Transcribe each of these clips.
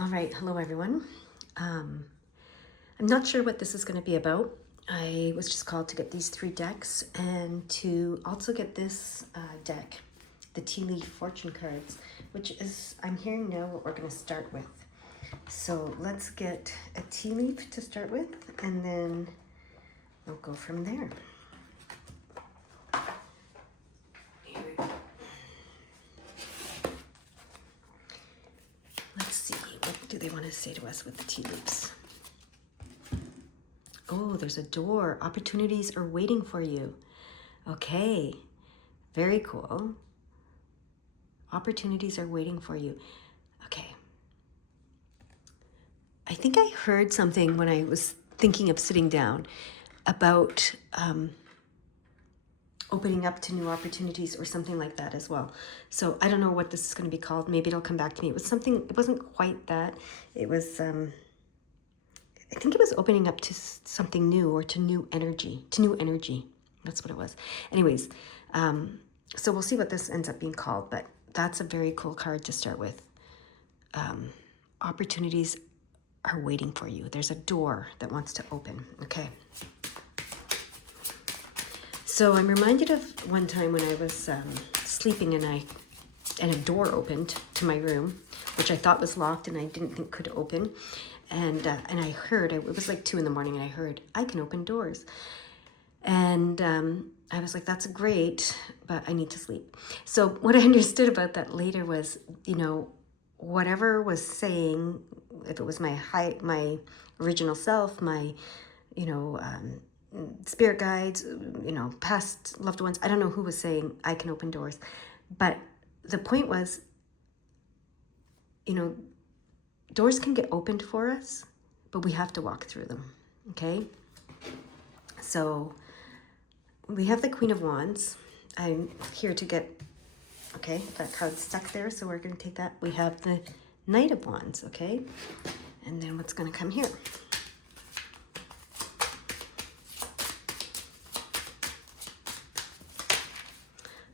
All right, hello everyone. I'm not sure what this is going to be about. I was just called to get these 3 decks and to also get this deck, the Tea Leaf Fortune cards, which is, I'm hearing now, what we're going to start with. So let's get a tea leaf to start with, and then we'll go from there. Here we go. Let's see, what do they want to say to us with the tea leaves? Oh, there's a door. Opportunities are waiting for you. Okay, very cool. Opportunities are waiting for you. Okay. I think I heard something when I was thinking of sitting down about opening up to new opportunities or something like that as well. So I don't know what this is going to be called. Maybe it'll come back to me. It was something, it wasn't quite that. It was, I think it was opening up to something new or to new energy, That's what it was. Anyways, so we'll see what this ends up being called, but that's a very cool card to start with. Opportunities are waiting for you. There's a door that wants to open. Okay. So I'm reminded of one time when I was sleeping and a door opened to my room, which I thought was locked and I didn't think could open. And I heard, it was like 2 a.m. and I heard, I can open doors. And I was like, that's great, but I need to sleep. So what I understood about that later was, whatever was saying, if it was my original self, my, spirit guides, past loved ones, I don't know who was saying, I can open doors. But the point was, doors can get opened for us, but we have to walk through them, okay? So we have the Queen of Wands. I'm here to get, okay, that card's stuck there, so we're going to take that. We have the Knight of Wands, okay? And then what's going to come here?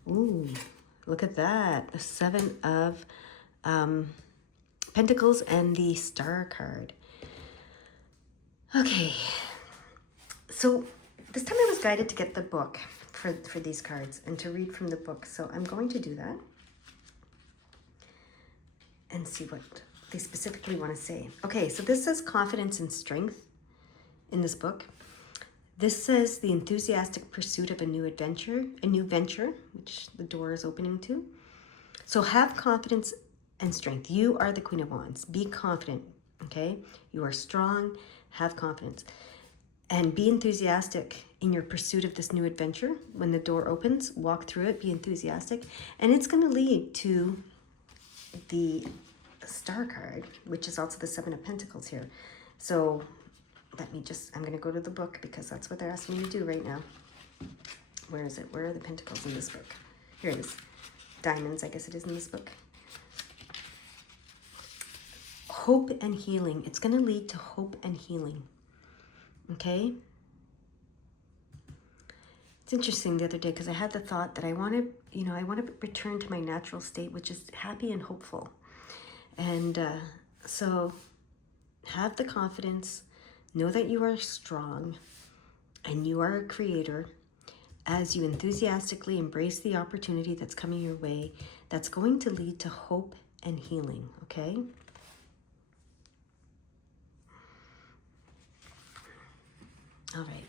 Ooh, look at that. The 7 of Pentacles and the Star card. Okay, so this time I was guided to get the book for these cards and to read from the book. So I'm going to do that and see what they specifically want to say. Okay, so this says confidence and strength in this book. This says the enthusiastic pursuit of a new venture, which the door is opening to. So have confidence and strength. You are the Queen of Wands. Be confident, okay? You are strong, have confidence. And be enthusiastic in your pursuit of this new adventure. When the door opens, walk through it, be enthusiastic. And it's going to lead to the Star card, which is also the 7 of Pentacles here. So I'm going to go to the book because that's what they're asking me to do right now. Where is it? Where are the Pentacles in this book? Here it is. Diamonds, I guess it is in this book. Hope and healing. It's going to lead to hope and healing. Okay? It's interesting the other day because I had the thought that I want to return to my natural state, which is happy and hopeful. And so have the confidence, know that you are strong and you are a creator as you enthusiastically embrace the opportunity that's coming your way that's going to lead to hope and healing, okay? All right.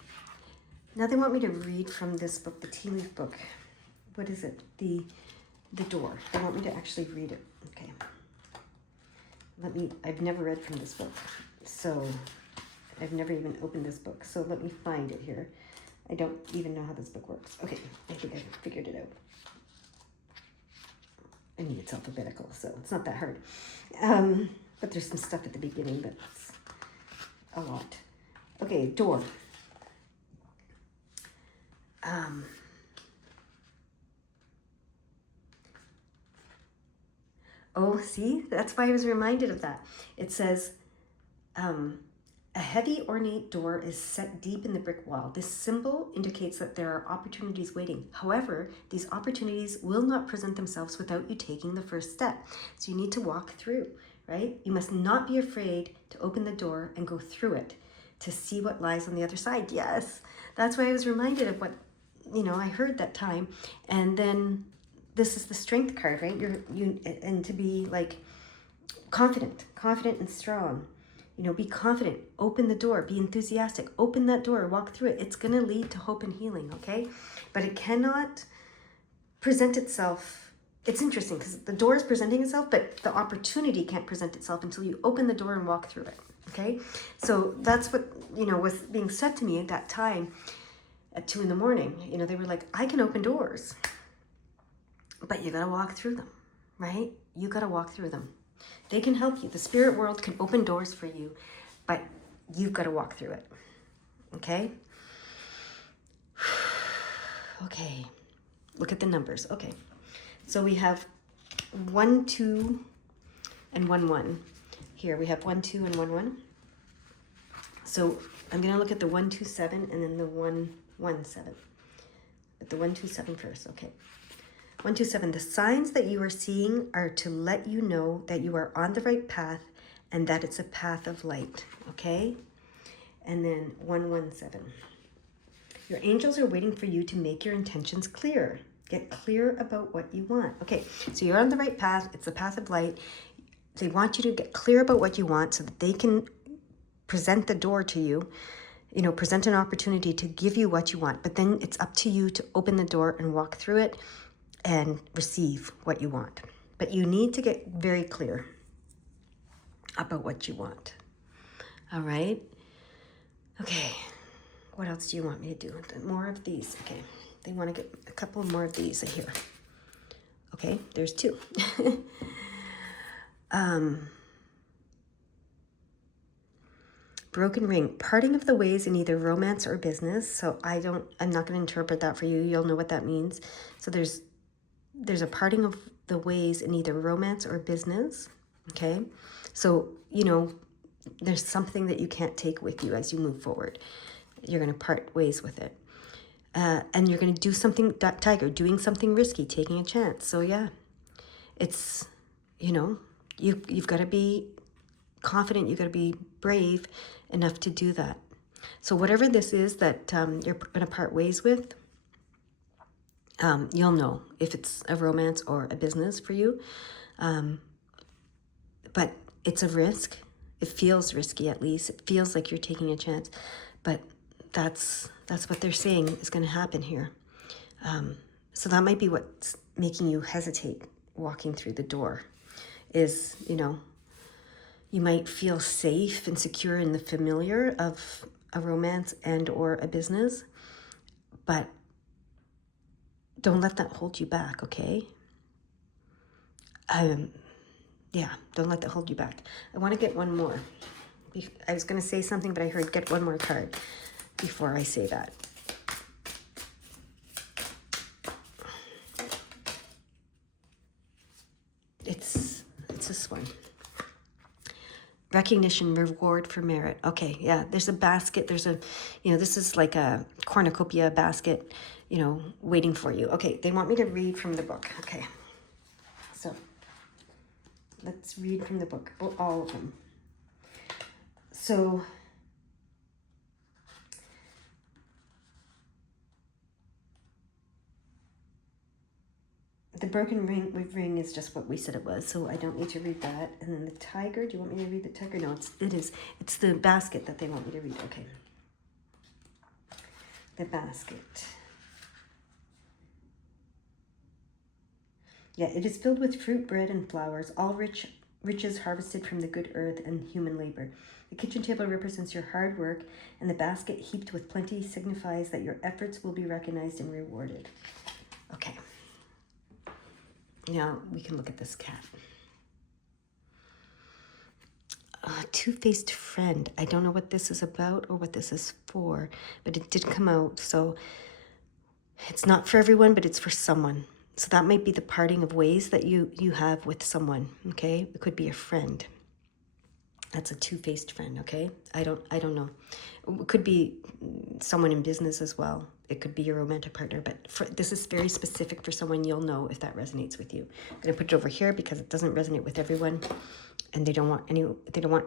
Now they want me to read from this book, the Tea Leaf book. What is it? The door. They want me to actually read it. Okay. I've never read from this book, so I've never even opened this book. So let me find it here. I don't even know how this book works. Okay, I think I figured it out. I mean, it's alphabetical, so it's not that hard. But there's some stuff at the beginning that's a lot. Okay, door. Oh, see, that's why I was reminded of that. It says, a heavy ornate door is set deep in the brick wall. This symbol indicates that there are opportunities waiting. However, these opportunities will not present themselves without you taking the first step. So you need to walk through, right? You must not be afraid to open the door and go through it to see what lies on the other side. Yes, that's why I was reminded of what, I heard that time. And then this is the strength card, right? And to be like confident and strong. Be confident, open the door, be enthusiastic, open that door, walk through it. It's going to lead to hope and healing, okay? But it cannot present itself. It's interesting because the door is presenting itself, but the opportunity can't present itself until you open the door and walk through it, okay? So that's what, was being said to me at that time at 2 a.m. They were like, I can open doors, but you got to walk through them, right? You got to walk through them. They can help you. The spirit world can open doors for you, but you've got to walk through it. Okay? Okay. Look at the numbers. Okay. So we have 1, 2, and 1, 1. Here we have 1, 2, and 1, 1. So I'm going to look at the 1, 2, 7 and then the 1, 1, 7. But the 1, 2, 7 first. Okay. 1, 2, 7. The signs that you are seeing are to let you know that you are on the right path and that it's a path of light. Okay? And then 1, 1, 7. Your angels are waiting for you to make your intentions clear. Get clear about what you want. Okay, so you're on the right path. It's the path of light. They want you to get clear about what you want so that they can present the door to you, present an opportunity to give you what you want. But then it's up to you to open the door and walk through it and receive what you want. But you need to get very clear about what you want. All right? Okay. What else do you want me to do? More of these. Okay. They want to get a couple more of these here. Okay. There's 2. Broken ring, parting of the ways in either romance or business. So I'm not going to interpret that for you. You'll know what that means. So there's a parting of the ways in either romance or business, okay? So, there's something that you can't take with you as you move forward. You're going to part ways with it. And you're going to do something, Tiger, doing something risky, taking a chance. So, yeah, it's, you've got to be confident. You've got to be brave enough to do that. So whatever this is that you're going to part ways with, you'll know if it's a romance or a business for you. But it's a risk. It feels risky, at least. It feels like you're taking a chance. But that's what they're saying is going to happen here. So that might be what's making you hesitate walking through the door is, you might feel safe and secure in the familiar of a romance and or a business, but don't let that hold you back, okay? Yeah, don't let that hold you back. I want to get one more. I was going to say something, but I heard get one more card before I say that. It's this one. Recognition, reward for merit. Okay, yeah, there's a basket. There's a, this is like a cornucopia basket, waiting for you. Okay, they want me to read from the book. Okay, so let's read from the book, all of them. So the broken ring is just what we said it was, so I don't need to read that. And then the tiger, do you want me to read the tiger? No, it's the basket that they want me to read. Okay. The basket. Yeah, it is filled with fruit, bread, and flowers, all riches harvested from the good earth and human labor. The kitchen table represents your hard work, and the basket heaped with plenty signifies that your efforts will be recognized and rewarded. Okay. Now we can look at this cat. Two-faced friend. I don't know what this is about or what this is for, but it did come out. So it's not for everyone, but it's for someone. So that might be the parting of ways that you have with someone, okay? It could be a friend. That's a two-faced friend, okay? I don't know. It could be someone in business as well. It could be your romantic partner, but this is very specific for someone. You'll know if that resonates with you. I'm going to put it over here because it doesn't resonate with everyone. and they don't want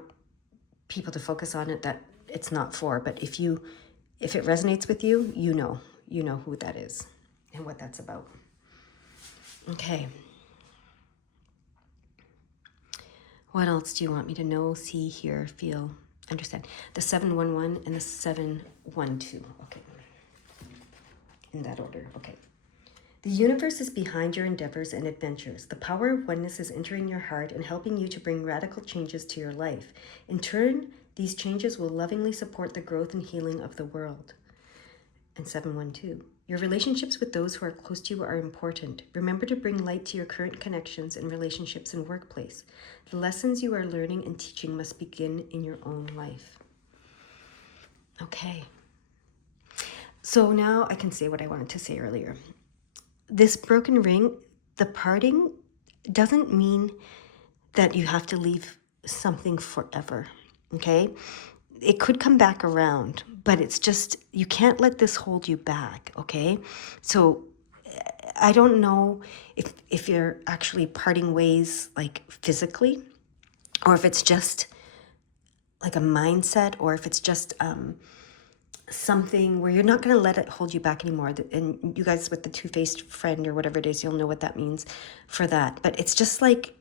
people to focus on it that it's not for. But if it resonates with you, you know who that is and what that's about. Okay. What else do you want me to know, see, hear, feel, understand? The 711 and the 712. Okay. In that order. Okay. The universe is behind your endeavors and adventures. The power of oneness is entering your heart and helping you to bring radical changes to your life. In turn, these changes will lovingly support the growth and healing of the world. And 712. Your relationships with those who are close to you are important. Remember to bring light to your current connections and relationships and workplace. The lessons you are learning and teaching must begin in your own life. Okay. So now I can say what I wanted to say earlier. This broken ring, the parting, doesn't mean that you have to leave something forever, okay? It could come back around, but it's just, you can't let this hold you back, okay? So I don't know if you're actually parting ways like physically, or if it's just like a mindset, or if it's just something where you're not going to let it hold you back anymore. And you guys with the two-faced friend or whatever it is, you'll know what that means for that. But it's just like,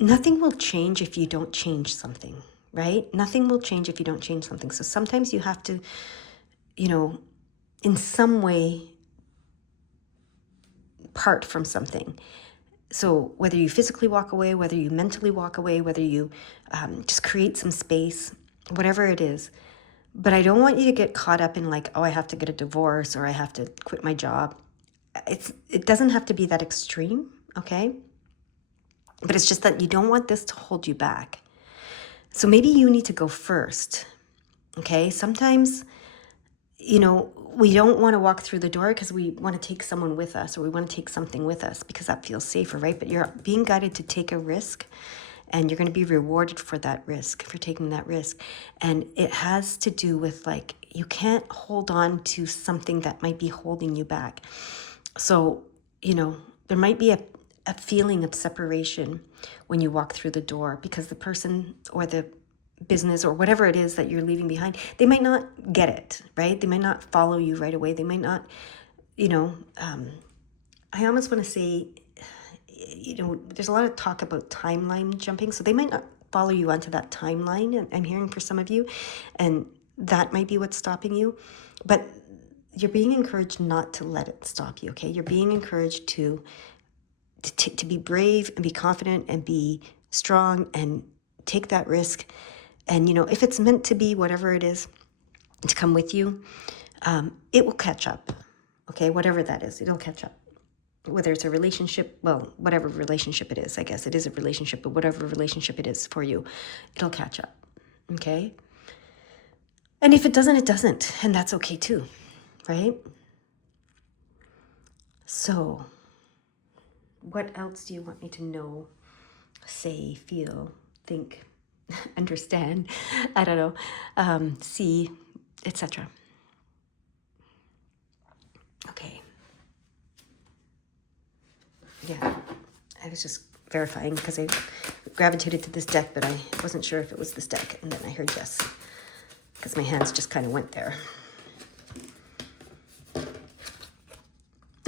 nothing will change if you don't change something, right? Nothing will change if you don't change something. So sometimes you have to, in some way part from something. So whether you physically walk away, whether you mentally walk away, whether you just create some space, whatever it is. But I don't want you to get caught up in like, oh, I have to get a divorce or I have to quit my job. It doesn't have to be that extreme, okay? But it's just that you don't want this to hold you back. So maybe you need to go first, okay? Sometimes, we don't want to walk through the door because we want to take someone with us, or we want to take something with us because that feels safer, right? But you're being guided to take a risk, and you're going to be rewarded for that risk, for taking that risk. And it has to do with like, you can't hold on to something that might be holding you back. So, there might be a feeling of separation when you walk through the door, because the person or the business or whatever it is that you're leaving behind, they might not get it, right? They might not follow you right away. They might not, I almost want to say, there's a lot of talk about timeline jumping. So they might not follow you onto that timeline. And I'm hearing for some of you, and that might be what's stopping you. But you're being encouraged not to let it stop you, okay? You're being encouraged to be brave and be confident and be strong and take that risk. And, if it's meant to be, whatever it is, to come with you, it will catch up, okay? Whatever that is, it'll catch up. Whether it's a relationship, well, whatever relationship it is, I guess it is a relationship, but whatever relationship it is for you, it'll catch up, okay? And if it doesn't, it doesn't, and that's okay too, right? So, what else do you want me to know, say, feel, think, understand? I don't know, see, etc. Okay. Yeah, I was just verifying because I gravitated to this deck, but I wasn't sure if it was this deck. And then I heard yes, because my hands just kind of went there.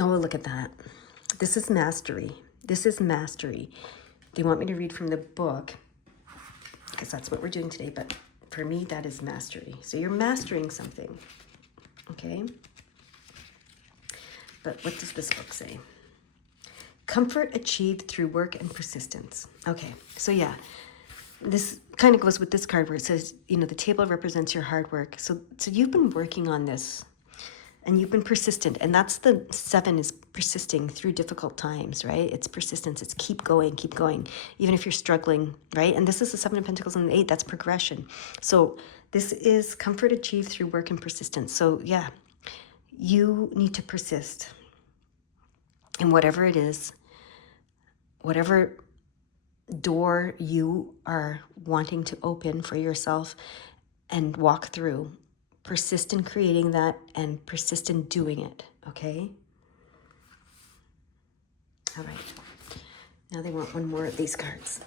Oh, look at that. This is mastery. This is mastery. They want me to read from the book because that's what we're doing today. But for me, that is mastery. So you're mastering something. Okay. But what does this book say? Comfort achieved through work and persistence. Okay, so yeah, this kind of goes with this card where it says, the table represents your hard work. So you've been working on this and you've been persistent. And that's the 7 is persisting through difficult times, right? It's persistence. It's keep going, even if you're struggling, right? And this is the 7 of Pentacles and the 8. That's progression. So this is comfort achieved through work and persistence. So yeah, you need to persist in whatever it is, whatever door you are wanting to open for yourself and walk through. Persist in creating that and persist in doing it, okay? All right. Now they want one more of these cards.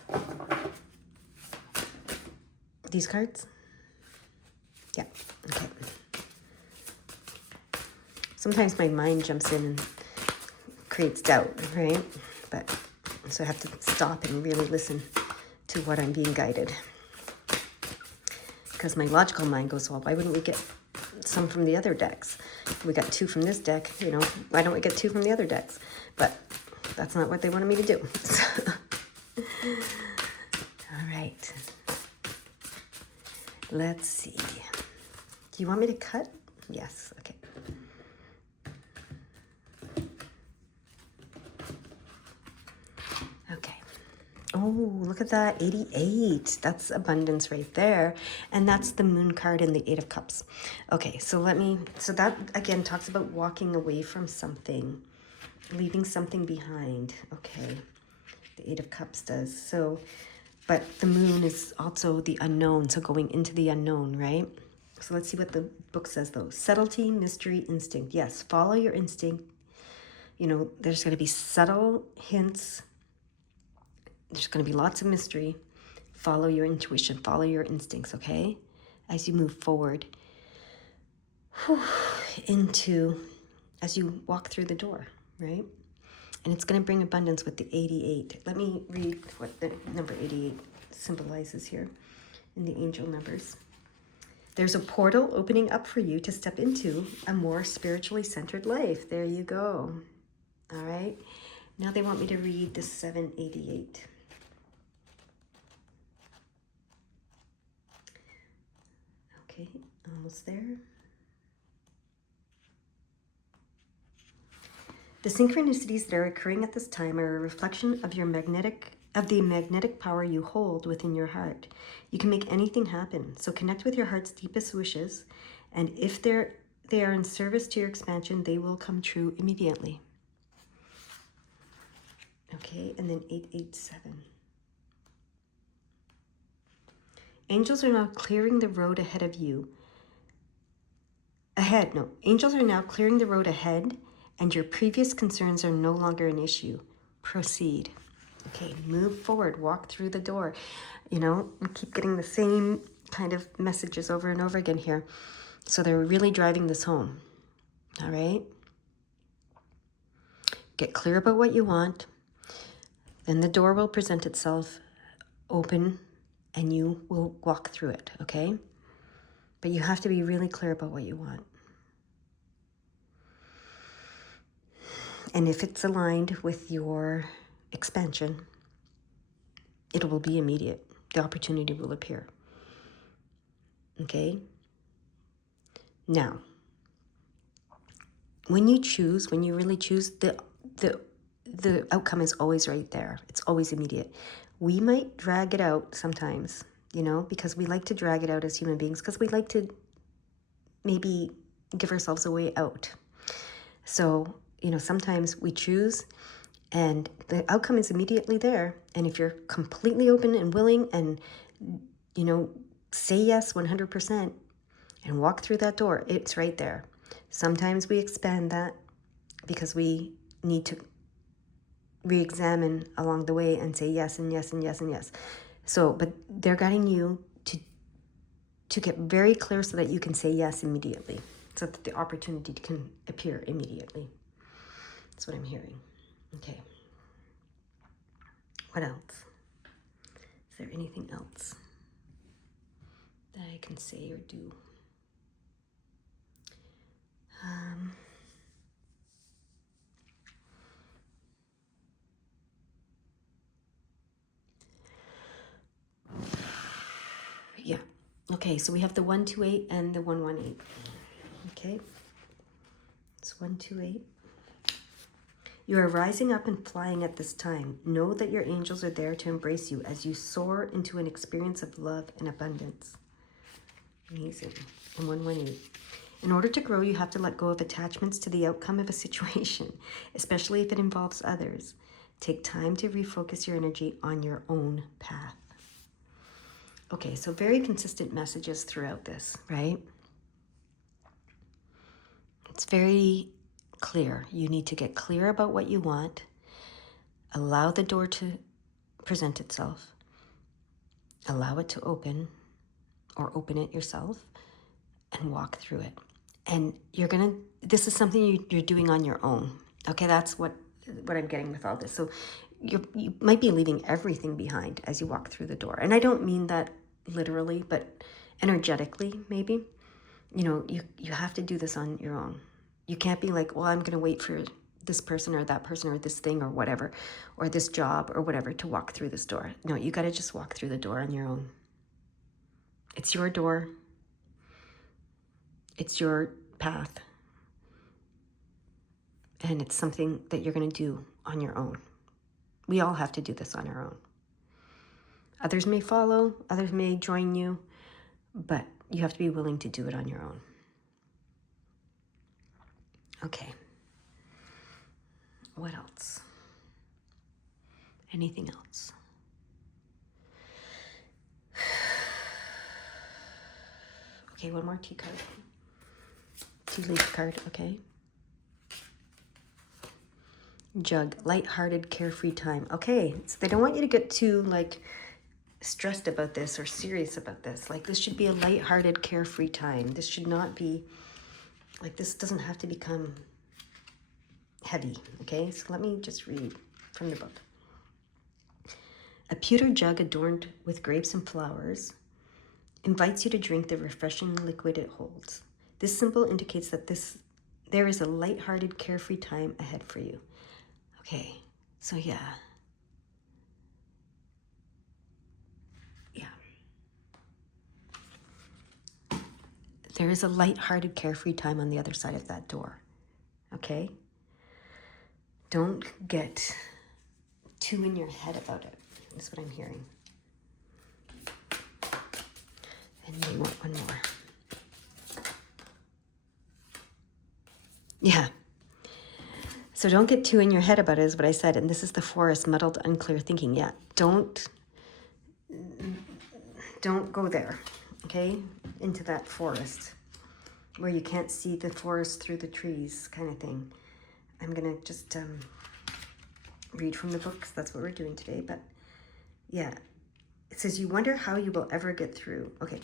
These cards? Yeah, okay. Sometimes my mind jumps in and creates doubt, right? But so I have to stop and really listen to what I'm being guided. Because my logical mind goes, well, why wouldn't we get some from the other decks? We got 2 from this deck, you know, why don't we get 2 from the other decks? But that's not what they wanted me to do. All right. Let's see. Do you want me to cut? Yes, okay. Okay. Oh, look at that, 88. That's abundance right there. And that's the moon card and the 8 of cups. Okay, so that again talks about walking away from something, leaving something behind. Okay, the 8 of cups does. So, but the moon is also the unknown, so going into the unknown, right? So let's see what the book says though. Subtlety, mystery, instinct. Yes, follow your instinct. You know, there's going to be subtle hints. There's going to be lots of mystery. Follow your intuition, follow your instincts, okay? As you move forward as you walk through the door, right? And it's going to bring abundance with the 88. Let me read what the number 88 symbolizes here in the angel numbers. There's a portal opening up for you to step into a more spiritually centered life. There you go. All right. Now they want me to read the 788. Okay, almost there. The synchronicities that are occurring at this time are a reflection of the magnetic power you hold within your heart. You can make anything happen. So connect with your heart's deepest wishes, and if they are in service to your expansion, they will come true immediately. Okay, and then 887. Angels are now clearing the road ahead of you. Angels are now clearing the road ahead, and your previous concerns are no longer an issue. Proceed. Okay, move forward, walk through the door. You know, we keep getting the same kind of messages over and over again here. So they're really driving this home. All right? Get clear about what you want. Then the door will present itself open and you will walk through it, okay? But you have to be really clear about what you want. And if it's aligned with your expansion, it will be immediate. The opportunity will appear. Okay? Now, when you really choose, the outcome is always right there. It's always immediate. We might drag it out sometimes, you know, because we like to drag it out as human beings, because we like to maybe give ourselves a way out. So, you know, sometimes we choose and the outcome is immediately there. And if you're completely open and willing and, you know, say yes 100% and walk through that door, it's right there. Sometimes we expand that because we need to re-examine along the way and say yes and yes and yes and yes. So, but they're guiding you to get very clear so that you can say yes immediately, so that the opportunity can appear immediately. That's what I'm hearing. Okay. What else? Is there anything else that I can say or do? Yeah. Okay, so we have the 128 and the 118. Okay. It's 128. You are rising up and flying at this time. Know that your angels are there to embrace you as you soar into an experience of love and abundance. Amazing. And 118. In order to grow, you have to let go of attachments to the outcome of a situation, especially if it involves others. Take time to refocus your energy on your own path. Okay, so very consistent messages throughout this, right? It's very clear. You need to get clear about what you want. Allow the door to present itself. Allow it to open, or open it yourself, and walk through it. And this is something you're doing on your own. Okay, that's what I'm getting with all this. So you might be leaving everything behind as you walk through the door. And I don't mean that literally, but energetically, maybe. You have to do this on your own. You can't be like, well, I'm going to wait for this person or that person or this thing or whatever, or this job or whatever to walk through this door. No, you got to just walk through the door on your own. It's your door. It's your path. And it's something that you're going to do on your own. We all have to do this on our own. Others may follow, others may join you, but you have to be willing to do it on your own. Okay. What else? Anything else? Okay, one more tea card. Tea leaf card, okay. Jug, light-hearted, carefree time. Okay, so they don't want you to get too, stressed about this or serious about this. This should be a light-hearted, carefree time. This should not be, this doesn't have to become heavy, okay? So let me just read from the book. A pewter jug adorned with grapes and flowers invites you to drink the refreshing liquid it holds. This symbol indicates that there is a light-hearted, carefree time ahead for you. Okay, so yeah. There is a light-hearted, carefree time on the other side of that door, okay? Don't get too in your head about it. That's what I'm hearing. And we want one more. Yeah. So don't get too in your head about it, is what I said. And this is the forest, muddled, unclear thinking. Yeah, don't go there, okay? Into that forest where you can't see the forest through the trees kind of thing. I'm going to just read from the books. That's what we're doing today. But yeah, it says, you wonder how you will ever get through. Okay,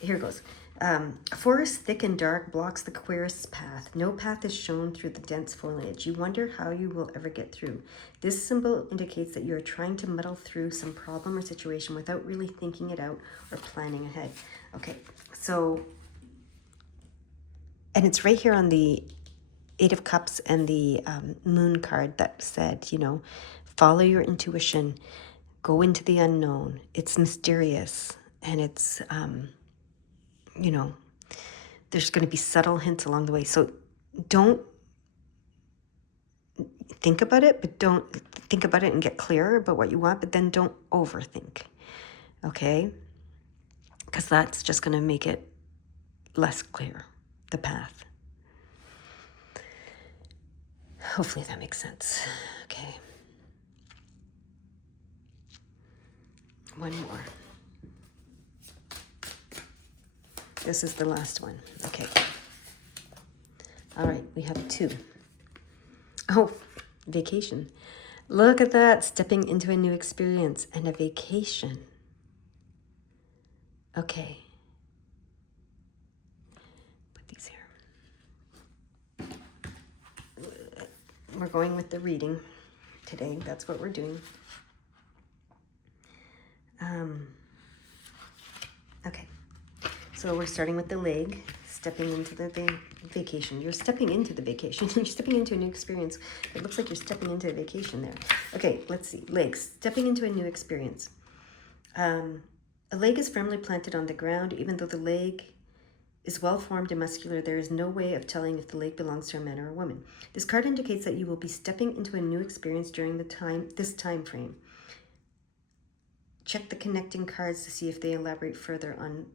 here goes. A forest thick and dark blocks the queerest path. No path is shown through the dense foliage. You wonder how you will ever get through. This symbol indicates that you are trying to muddle through some problem or situation without really thinking it out or planning ahead. Okay, so, and it's right here on the Eight of Cups and the Moon card that said, follow your intuition, go into the unknown. It's mysterious, and it's, there's going to be subtle hints along the way. So don't think about it, but don't think about it and get clearer about what you want, but then don't overthink, okay? Because that's just going to make it less clear, the path. Hopefully that makes sense. Okay. One more. This is the last one. Okay. All right, we have two. Oh, vacation. Look at that, stepping into a new experience and a vacation. Okay. Put these here. We're going with the reading today. That's what we're doing. Okay. So we're starting with the leg, stepping into the vacation. You're stepping into the vacation. You're stepping into a new experience. It looks like you're stepping into a vacation there. Okay, let's see. Legs, stepping into a new experience. A leg is firmly planted on the ground. Even though the leg is well-formed and muscular, there is no way of telling if the leg belongs to a man or a woman. This card indicates that you will be stepping into a new experience during this time frame. Check the connecting cards to see if they elaborate further on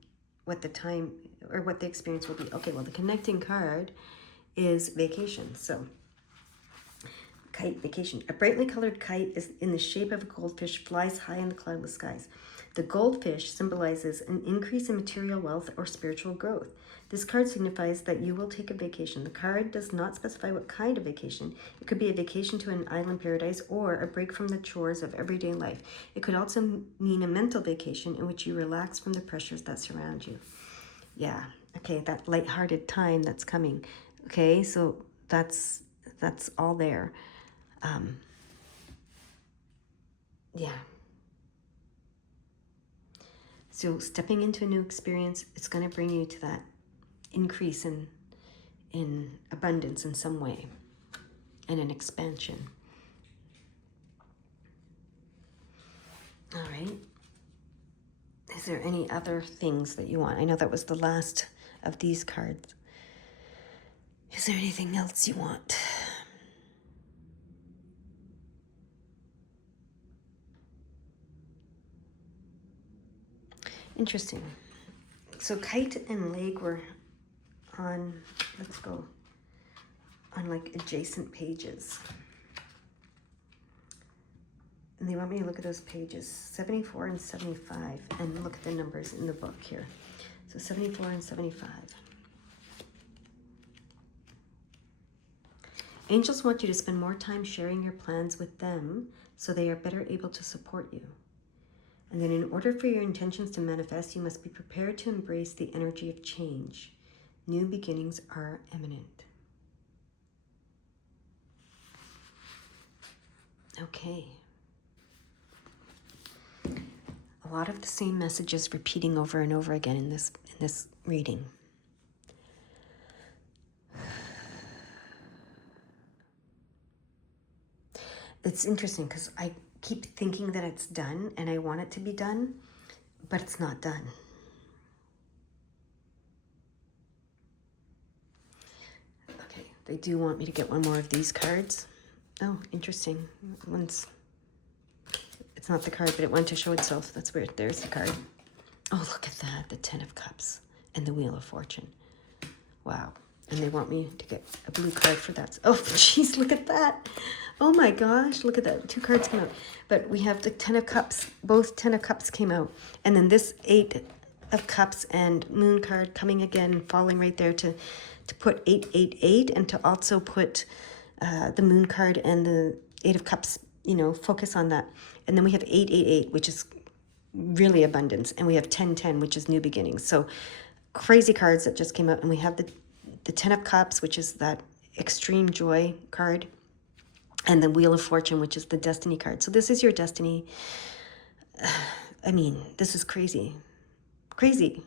what the time or what the experience will be. Okay, well, the connecting card is vacation. So, kite, vacation. A brightly colored kite is in the shape of a goldfish, flies high in the cloudless skies. The goldfish symbolizes an increase in material wealth or spiritual growth. This card signifies that you will take a vacation. The card does not specify what kind of vacation. It could be a vacation to an island paradise or a break from the chores of everyday life. It could also mean a mental vacation in which you relax from the pressures that surround you. Yeah, okay, that lighthearted time that's coming. Okay, so that's all there. Yeah. So stepping into a new experience, it's going to bring you to that increase in abundance in some way and an expansion. All right. Is there any other things that you want? I know that was the last of these cards. Is there anything else you want? Interesting. So Kite and Leg were on, let's go, on like adjacent pages. And they want me to look at those pages, 74 and 75, and look at the numbers in the book here. So 74 and 75. Angels want you to spend more time sharing your plans with them so they are better able to support you. And then in order for your intentions to manifest, you must be prepared to embrace the energy of change. New beginnings are imminent. Okay. A lot of the same messages repeating over and over again in this reading. It's interesting because I keep thinking that it's done and I want it to be done, but it's not done. Okay, they do want me to get one more of these cards. Oh, interesting. It's not the card, but it went to show itself. That's weird. There's the card. Oh, look at that. The 10 of Cups and the Wheel of Fortune. Wow. And they want me to get a blue card for that. Oh, jeez, look at that. Oh my gosh, look at that. 2 cards come out. But we have the 10 of Cups. Both 10 of Cups came out. And then this 8 of Cups and Moon card coming again, falling right there to put 888 and to also put the Moon card and the 8 of Cups, focus on that. And then we have 888, which is really abundance. And we have 1010, which is new beginnings. So crazy cards that just came out. And we have the 10 of Cups, which is that extreme joy card. And the Wheel of Fortune, which is the destiny card. So this is your destiny. I mean, this is crazy. Crazy.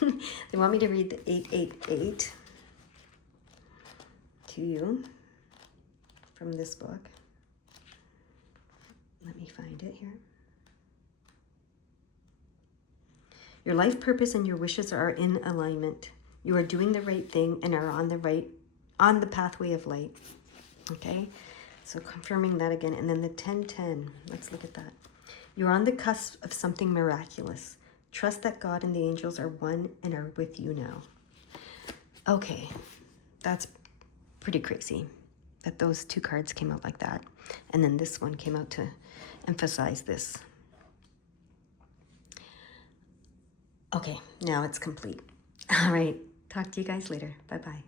They want me to read the 888 to you from this book. Let me find it here. Your life purpose and your wishes are in alignment. You are doing the right thing and are on the pathway of light. Okay? So confirming that again. And then the 1010. Let's look at that. You're on the cusp of something miraculous. Trust that God and the angels are one and are with you now. Okay. That's pretty crazy that those 2 cards came out like that. And then this one came out to emphasize this. Okay, now it's complete. All right. Talk to you guys later. Bye-bye.